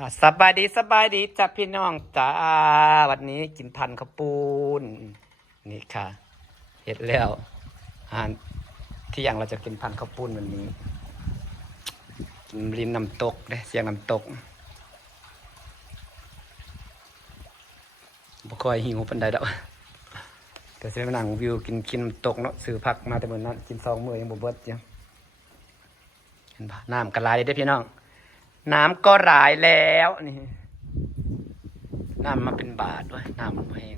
สบายดีสบายดีจ้าพี่น้องจ้าวันนี้กินพันข้าวปูนนี่ค่ะเห็ดแล้วอาหารที่อย่างเราจะกินพันข้าวปูนวันนี้กินริมน้ำตกเสียงน้ำตกบ่ค่อยหิวปานใดดอกก็สิมานั่งวิวกินน้ำตกเนาะซื้อผักมาแต่มื้อนั้นกิน2 มื้อยังบ่เบิดจังเห็นบ่น้ำก็หลายเด้อพี่น้องน้ำก็หลายแล้วนี่น้ำมาเป็นบาทด้วยน้ำมันแพง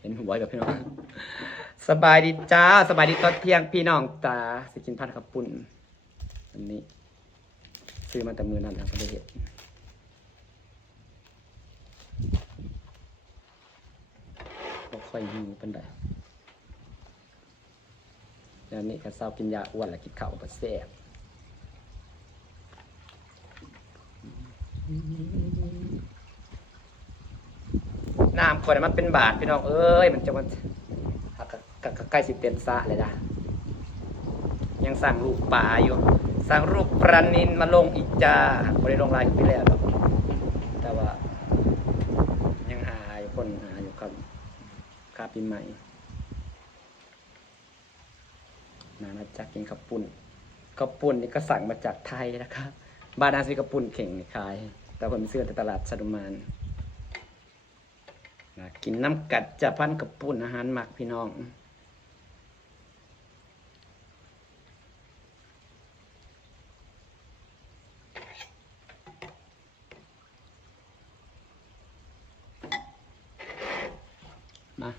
เห็นหัวแบบพี่น้องสบายดีจ้าสบายดีตอนเที่ยงพี่น้องจ้าสิกินพันข้าวปุ้นอันนี้ซื้อมาแต่มือนั่นแล้วก็ได้เห็นบ่ค่อยอยู่ปานใดแล้วนี่ก็เศร้ากินยาอ้วนแล้วกินข้าวบ่แซ่บน้ำคนมันเป็นบาทพี่น้องเอ้ยมันจะมันใกล้สิเต็มสระเลยนะยังสั่งลูกปลาอยู่สั่งลูกปลานิลมาลงอีกจ้าบริลงลายไปแล้วดอกแต่ว่ายังหาอยู่คนหาอยู่ครับคาปีใหม่มาจากกินข้าวปุ้นนี่ก็สั่งมาจากไทยนะครับบ้านอาซีข้าวปุ้นเข่งขายแต่ผมซื้อในตลาดสะดุมานกินน้ำกัดจะพันข้าวปุ้นอาหารหมักพี่น้องมา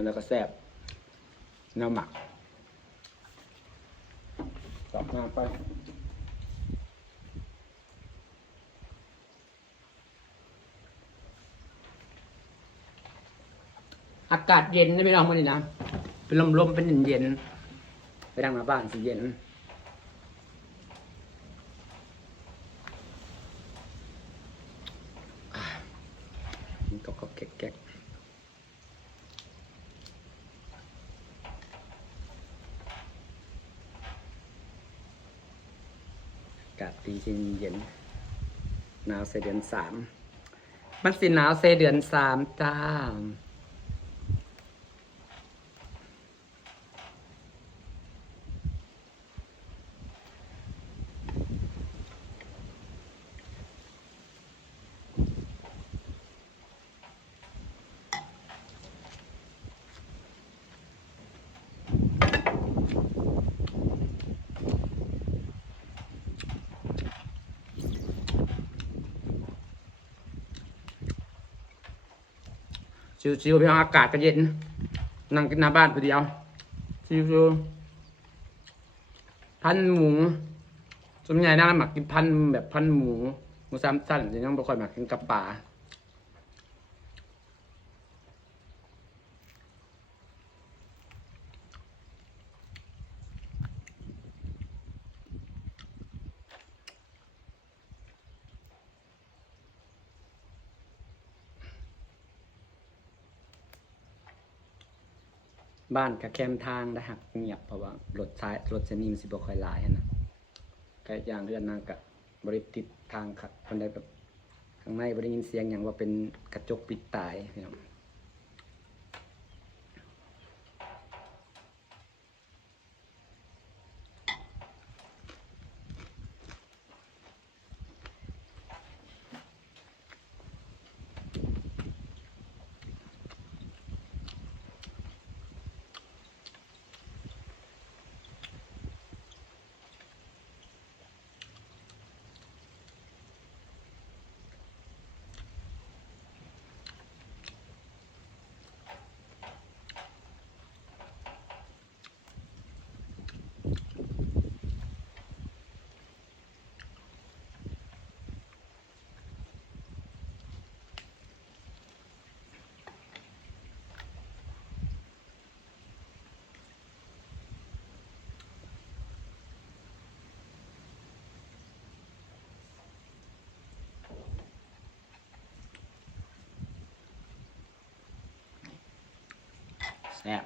กินแล้วก็แซ่บน้ำหมักตักน้ำไปอากาศเย็นนะพี่น้องวันนี้นะเป็นลมๆเป็นเย็นๆไปดังมาบ้านสิเย็นมันก็แก๊กอากาศดีจริงเย็นหนาวเสเดือน3มันสิหนาวเสเดือน3จ้าชิวๆพี่น้องอากาศก็เย็นนั่งกินหน้าบ้านคนเดียวชิวๆพันหมูส่วนใหญ่น่าหมักกินพันแบบพันหมู3 ชั้นยังไม่ค่อยหมักกินกับปลาบ้านกับแคมทางได้หักเงียบเพราะว่ารถเส้นนี้มันสิบ่ค่อยหลายนะแค่อย่างเรือนนางกับบริติดทางขัดคนใดแบบข้างในบริยินเสียงอย่างว่าเป็นกระจกปิดตายพี่น้อง แซ่บ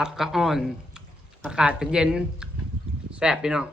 พักก็อ่อนอากาศเป็นเย็นแซ่บพี่น้อง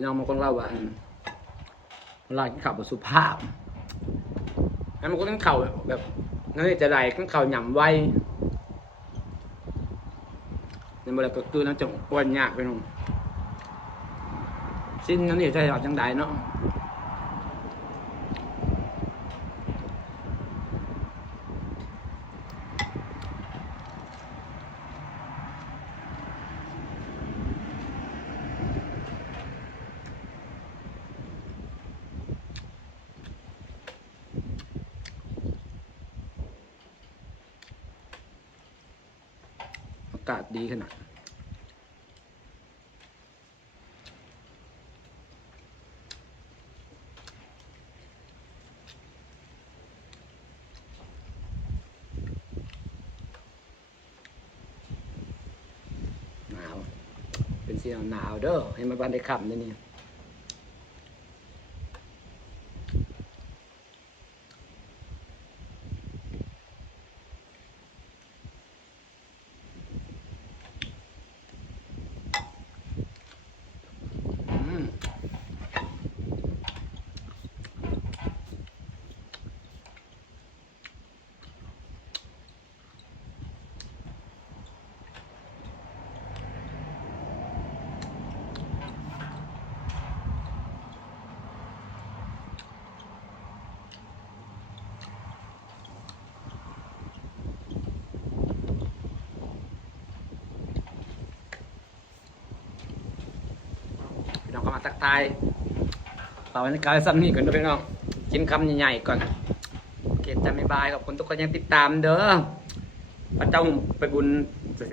พี่น้องบางคนเล่าว่าเวลากินข้าวแบบสุภาพแล้วมันก็ต้องเข่าแบบนั่นจะไรต้องเข่าหย่ำไวในเวลาก็คือน้ำจะปวนยากไปน้องสิ้นนั่นนี่จะหยอดจังใดเนาะอากาศดีขนาดหนาวเป็นสีหนาวเด้อให้มาบ้านได้ขับนี่พี่น้องก็มาตักทายต่อบรรยากาศซ้ำนี่ก่อนนะพี่น้องกินคำใหญ่ๆก่อนโอเคจะไม่บายขอบคุณทุกคนยังติดตามเด้อพระเจ้าไปบุญ